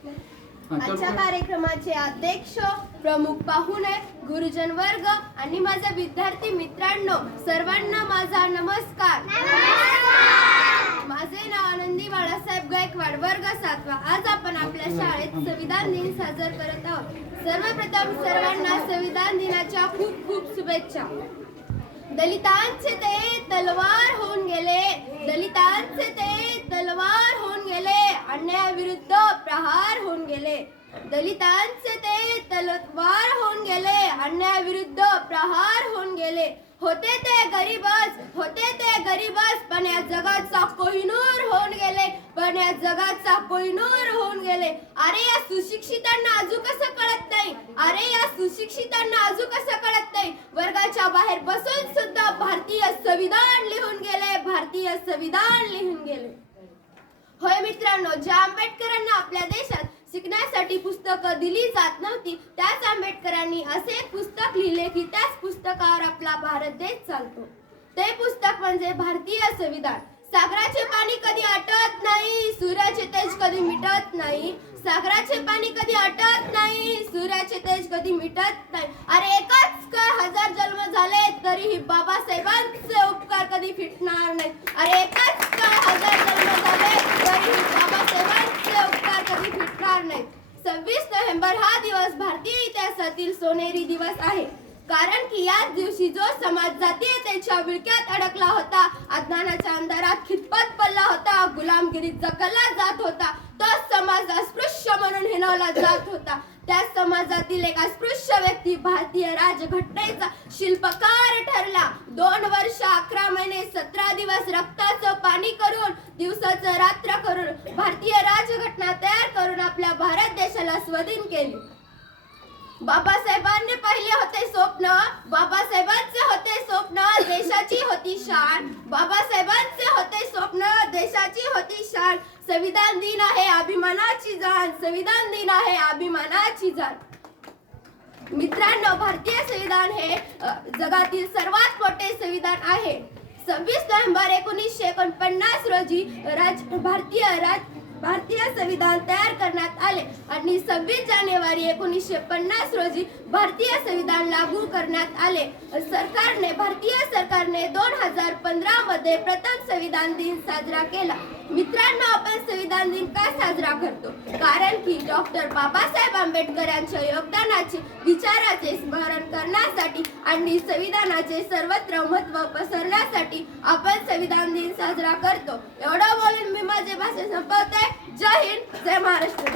आजच्या कार्यक्रमाचे अध्यक्ष, प्रमुख पाहुणे, गुरुजन वर्ग आणि माझे विद्यार्थी मित्रांनो, सर्वांना माझा नमस्कार. माझे नाव आनंदी बाळासाहेब गायकवाड, वर्ग 7वा. आज आपण आपल्या शाळेत संविधान दिन साजरा करत आहोत. सर्वप्रथम सर्वांना संविधान दिनाच्या खूप खूप शुभेच्छा. दलितांचे ते तलवार होऊन गेले, दलितांचे ते तलवार होऊन गेले, अन्यायाविरुद्ध प्रहार होऊन गेले. दलितांचे ते तलवार होऊन गेले, अन्यायाविरुद्ध प्रहार होऊन गेले. होते ते गरीबच, पण या जगाचा कोहिनूर होऊन गेले, पण या जगाचा कोहिनूर होऊन गेले. अरे या सुशिक्षितांना अजून कसं कळत नाही, अरे या सुशिक्षितांना अजून कसं कळत नाही. वर्गाच्या बाहेर बसून सुद्धा भारतीय संविधान लिहून गेले, भारतीय संविधान लिहून गेले. होय मित्रांनो, ज्या आंबेडकरांना आपल्या देशात शिकण्यासाठी पुस्तकं दिली जात नव्हती, त्याच आंबेडकरांनी असे एक पुस्तक लिहिले की त्याच पुस्तकावर आपला भारत देश चालतो. ते पुस्तक म्हणजे भारतीय संविधान. सागराचे पाणी कधी आटत नाही, सूर्याचे तेज कधी मिटत नाही. सागराचे पाणी कधी आटत नाही, सूर्याचे तेज कधी मिटत नाही. अरे एकच काय 1000 जन्म झाले तरीही बाबासाहेबांचे उपकार कधी फिटणार नाही. अरे एकच काय 1000 जन्म झाले तरीही बाबासाहेबांचे उपकार कधी फिटणार नाही. 26 नोव्हेंबर हा दिवस भारतीय इतिहासातील सोनेरी दिवस आहे. कारण की याच दिवशी जो समाज जातीयतेच्या विळख्यात अडकला होता, अज्ञानाच्या अंधारात खितपत पडला होता, गुलामगिरीत जगला जात होता, तोच समाज अस्पृश्य म्हणून हिणवला जात होता. त्या समाजातील एक अस्पृश्य व्यक्ती भारतीय राज्यघटनेचा शिल्पकार ठरला. 2 वर्ष 11 महिने 17 दिवस रक्ताचं पाणी करून, दिवसाचं रात्र करून भारतीय राज्यघटना तयार करून आपल्या भारत देशाला स्वाधीन केली. बाबासाहेबांनी पाहिले होते स्वप्न, बाबासाहेबांचे होते स्वप्न, देशाची होती शान. बाबासाहेबांचे होते स्वप्न, देशाची होती शान. संविधान दिन आहे अभिमानाची जाण, संविधान दिन आहे अभिमानाची जाण. मित्रांनो, भारतीय संविधान हे जगातील सर्वात मोठे संविधान आहे. 26 नोव्हेंबर 1949 रोजी भारतीय संविधान तयार करण्यात आले आणि 26 जानेवारी 1950 रोजी भारतीय संविधान लागू करण्यात आले. भारतीय सरकारने 2015 मध्ये प्रथम संविधान दिन साजरा केला. मित्रांनो, आपण संविधान दिन का साजरा करतो? कारण की डॉक्टर बाबासाहेब आंबेडकर यांच्या योगदानाचे, विचाराचे स्मरण करण्यासाठी आणि संविधानाचे सर्वत्र महत्त्व पसरण्यासाठी आपण संविधान दिन साजरा करतो. एवढं बोलून मी माझे भाषण संपवते. जय हिंद, जय महाराष्ट्र.